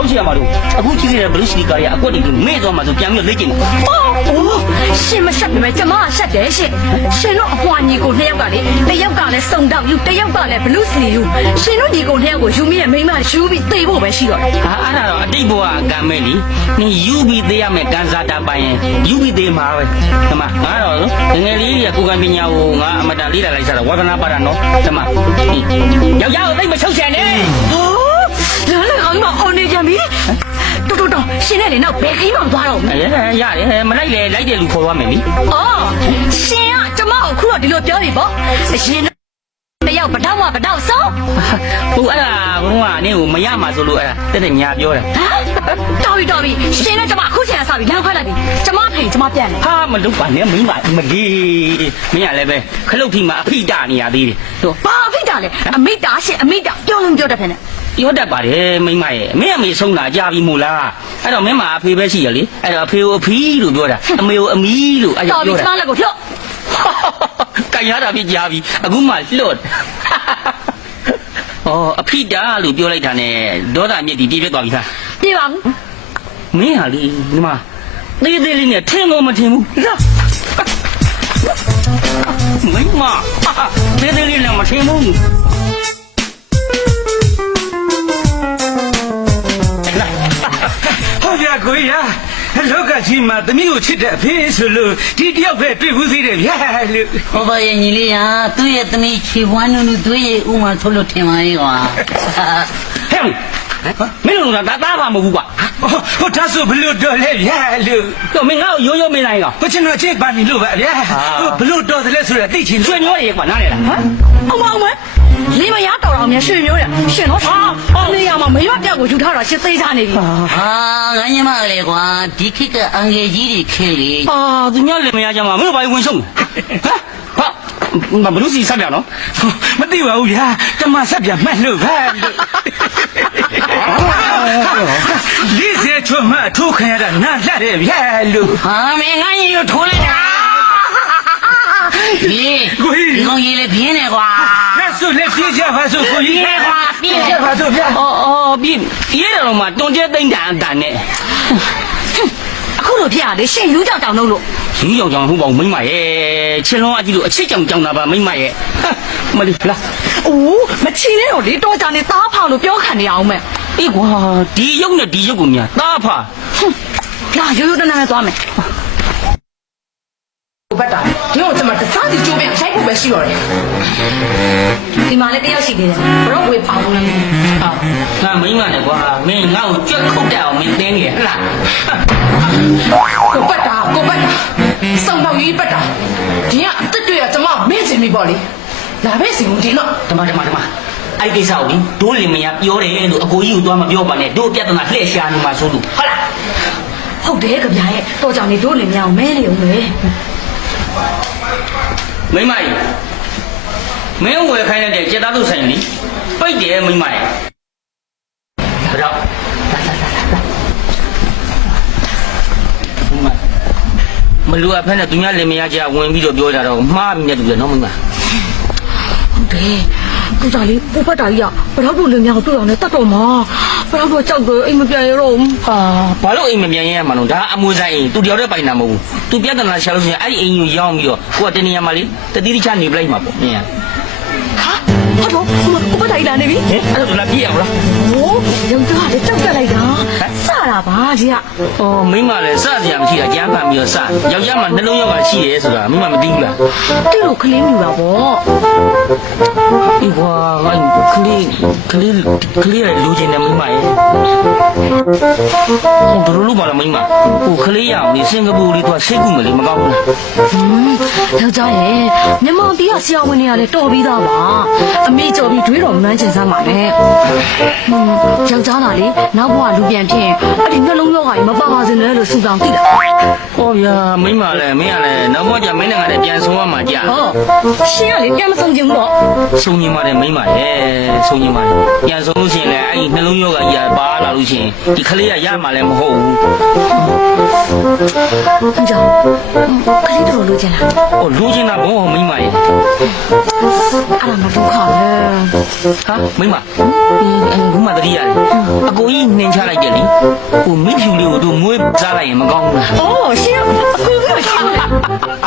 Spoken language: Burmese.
က်ချရမှာတော့အခုကြည့်ရတဲ့ဘလူးစပီကာတွေကအကွက်တွေမေ့သွားမှဆိုပြန်ပြီးလေ့ကျင့်တယ်အိုးရှင်မဆက်ပြီမဲ့ကျမကဆက်တယ်ရှင်ရှင်တို့အဟွာညီကိုနှစ်ယောက်ကလေတယောက်ကလည်းစုံတော့ယူတယောက်ကလည်းဘလူးစီယူရှင်တို့ညီကိုနှစ်ယောက်ကိုယူမိရဲ့မိန်းမယူပြီးသေဖို့ပဲရှိတော့တယ်ဟာအဲ့ဒါတော့အတိတ်ဘဝကံမဲ့လီနင်ယူပြီးသေးရမယ်ကန်စာတာပိုင်ရင်ယူပြီးသေးမှာပဲဒီမှာငါတော့ငငယ်လေးကကိုကံပညာကိုငါအမတန်လေးလာလိုက်စားတော့ဝါသနာပါတာနော်ဒီမှာယောက်ျားကိုသိမချုပ်ချင်နဲ့ တော်တော်တော်ရှင်နဲ့လေနောက်ဘယ်ခိမှမသွားတော့ဘူးအဲရတယ်မလိုက်လေလိုက်တယ်လူခေါ်သွားမယ်လीအော်ရှင်ကကျမကိုခုတော့ဒီလိုပြောပြီပေါ့အရင်တယောက်ပတောက်မှပတောက်ဆုံးဟိုအဲ့ဒါဘုံကနင်းကိုမရမှာဆိုလို့အဲ့ဒါတက်တဲ့ညာပြောတယ်ဟမ်တော်ပြီတော်ပြီရှင်နဲ့ကျမအခုချိန်ကစပြီလမ်းခွဲလိုက်ပြီကျမဖိန်ကျမပြန်တယ်ဟာမလုပ်ပါနဲ့မိမမလေးမင်းကလည်းပဲခလုတ်ထီမှာအဖိတာနေရသေးတယ်ဟိုဘာအဖိတာလဲအမိတာရှင်အမိတာပြောလို့မပြောတတ်ဖ ೇನೆ ပြောတတ်ပါတယ်မိမရဲ့မင်းအမေဆုံးတာကြာပြီမို့လားအဲ့တော့မင်းမအဖေပဲရှိရလေအဲ့တော့အဖေကိုအဖီးလို့ပြောတာအမေကိုအမီးလို့အဲ့ဒါတော်ပြီပြောကျတာမလက်ကိုဖြုတ်ကင်ရတာပြကြာပြီအခုမှလွတ်အော်အဖိတာလို့ပြောလိုက်တာ ਨੇ ဒေါသမြစ်ဒီပြည့်ပြတ်သွားပြီလားပြေပါဘူးမင်းဟာလေဒီမှာသေးသေးလေးနဲ့ထင်ကုန်မထင်ဘူးလားမင်းမသေးသေးလေးနဲ့မထင်ဘူး ကကြီးမှာသမီးကိုချစ်တဲ့အဖေဆိုလို့ဒီတယောက်ပဲတွေ့ဘူးသေးတယ်ဗျာလို့ဟောပါရဲ့ညီလေးဟာသူ့ရဲ့သမီးခြေပွားနုနုသွေးရဲ့ဥမာထုတ်လို့ထင်ပါရဲ့ကွာဟဲ့မင်းတို့ကဒါသားပါမဟုတ်ဘူးကွာဟိုဒါဆိုဘလို့တော်လဲဗျာလို့တော့မင်းငါ့ကိုရိုးရိုးမင်းလိုက်ကောင်ဟိုကျွန်တော်အချင်းပါနေလို့ပါဗျာဟိုဘလို့တော်တယ်လဲဆိုတော့သိချင်ရွှေလို့မျိုးတွေကွာနားလေလားဟမ်အောင်မအောင်မလေးမရတော်တော်များရွှေမျိုးရရှင်တော့ဟာအော်နေရ မှာမိမပြောက်ကိုယူထားတာရှင်းသေးချနေပြီဟာငါညမလေကွာဒီခေတ်ကအငယ်ကြီးတွေခဲလေအာသူများလည်းမရကြမှာမင်းတို့ဘာဝင်ရှုံးဟမ်ဟာမဘလူးစီဆက်ပြနော်မသိပါဘူးဗျာတမဆက်ပြမှတ်လို့ပါလို့လေးစေချွတ်မှအထိုးခံရတာနားလှတယ်ဗျာလို့ဟာမင်းငါညီကိုထိုးလိုက်တာဒီကိုကြီးဒီကောင်ကြီးလေပြင်းနေကွာလက်စွပ်လက်ပြေးကြပါစို့ကိုကြီးပြင်းနေကွာပြင်းနေကြပါစို့ဗျာအော်အော် ပြီးရဲတော်မှာတွန်ကျဲသိမ့်တန်အတန်နဲ့အခုလိုဖြစ်ရလေရှင်ယူကြောင်တောင်လို့လို့ယူယောင်ကြောင်ဟုတ်ပါဘူးမိမရဲ့ချင်းလုံးအကြည့်လို့အချစ်ကြောင်ကြောင်တာပါမိမရဲ့မလေးလားအိုးမချီနဲ့တော့လေတော့ကြနေသားဖောင်လို့ပြောခံနေအောင်မဲ့အေးကွာဒီရုပ်နဲ့ဒီရုပ်ကိုမြာတားဖာလာရိုးရိုးတန်းတန်းနဲ့သွားမယ်ဘတ်တာဒီတော့ကျွန်မတစားစီကျိုးပြန်ဆိုင်ဖို့ပဲရှိတော့တယ်ဒီမှာလည်းတယောက်ရှိသေးတယ်ဘရော့ဝေးပေါင်းလို့ဟာ ငါမိမနဲ့ကွာမင်းငါ့ကိုကြွက်ခုတ်တက်အောင်မင်းတင်းနေဟလားကိုပတ်တာကိုပတ်တာစောင်းတော့ရေးပတ်တာဒီကအသက်တွေကကျွန်မမင်းချင်ပြီပေါ့လေလာပဲစီဦးဒီတော့ဓမ္မဓမ္မဓမ္မအဲ့ဒီကိစ္စကိုလေဒိုးလင်မယားပြောတယ်လို့အကိုကြီးကိုသွားမပြောပါနဲ့တို့ပြဿနာလှည့်ရှားနေမှာဆိုလို့ဟုတ်လားဟုတ်တယ်ကြဗျာရဲ့တော့ကြောင့်နေတို့လင်မြောင်မဲနေဦးမယ်မိမကြီးမင်းဝယ်ခိုင်းတဲ့ကြက်သားတို့ဆိုင်လीပိတ်တယ်မိမရဲ့ မလူအဖက်နဲ့သူများလင်မယားကြီးကဝင်ပြီးတော့ပြောကြတော့မှားပြီနဲ့တူတယ်နော်မိမဟုတ်တယ်ကိုကြလေးကိုပတ်တာကြီးကဘယ်တော့တို့လင်မြောင်တွေ့အောင်လဲတတ်တော့မှာဘယ်တော့ကြောက်တယ်အိမ်မပြန်ရတော့ဘူးဟာဘာလို့အိမ်မပြန်ရဲမှာလို့ဒါအမွေဆိုင်အိမ်သူတယောက်တည်းပိုင်တာမဟုတ်ဘူးသူပြဿနာရှာလို့ရှိရင်အဲ့ဒီအိမ်ကိုရောင်းပြီးတော့ကိုကတနေရာမှာလေတတိတိချနေပလိုက်မှာပေါ့နင်ဟာဟုတ်တော့ကိုပတ်တာကြီးလာနေပြီဟင်အဲ့ဒါလာပြည့်အောင်လား ကြီးကအော်မိမလည်းစစရာမရှိတာကြမ်းဖန်ပြီးတော့စယောက်ျားမှနှလုံးရောဂါရှိရဲဆိုတာမိမမသိဘူးလားတိလို့ခလင်းပြူတာပေါ့ဒီကွာငါကလေးကလေးကလေးရလူချင်းတယ်မိမရဲ့ဟိုဘယ်လိုလုပ်ပါလဲမိမဟိုကလေးရအောင်ဒီစင်ကာပူလေးတော့စိတ်ကူမလေးမကောင်းဘူးလားဟင်းယောက်ျားရဲ့မြန်မာပြည်ကဆရာဝန်တွေကလည်းတော်ပြီးသားပါအမေကြော်ပြီးတွေးတော်မှန်းချင်စမ်းပါနဲ့ဟင်းယောက်ျားလာလေနောက်ဘဝလူပြန်ဖြစ်ရင်အဲ့ဒီနှလုံးရောဂါကြီးမပါပါစေနဲ့လို့စူတောင်းသိတာဟောဗျာမိမလည်းမင်းကလည်းနောက်ဘက်ကျမင်းနဲ့ကလည်းပြန်ဆုံးရမှာကြာဟောရှင်ကလေပြန်မဆုံးချင်ဘူးတော့ဆုံးညီမတဲ့မိမရဲ့ဆုံးညီမတဲ့ပြန်ဆုံးလို့ရှိရင်လည်းအဲ့ဒီနှလုံးရောဂါကြီးကပါလာလို့ရှိရင်ဒီကလေးကရမှာလည်းမဟုတ်ဘူးဟန်ကြောင့်ခလေးတော်လိုချင်လားဟိုလူချင်းတာဘုံမိမရဲ့အဲ့ဒါမဒုက္ခပဲဟာမိမဘုမတတိရတယ်အကိုကြီးနှင်ချလိုက်တယ်လေဟိုမိဖြူလေးကိုတို့မွေးစားလိုက်ရင်မကောင်းဘူးလားအော်ရှင်အကူကရှင်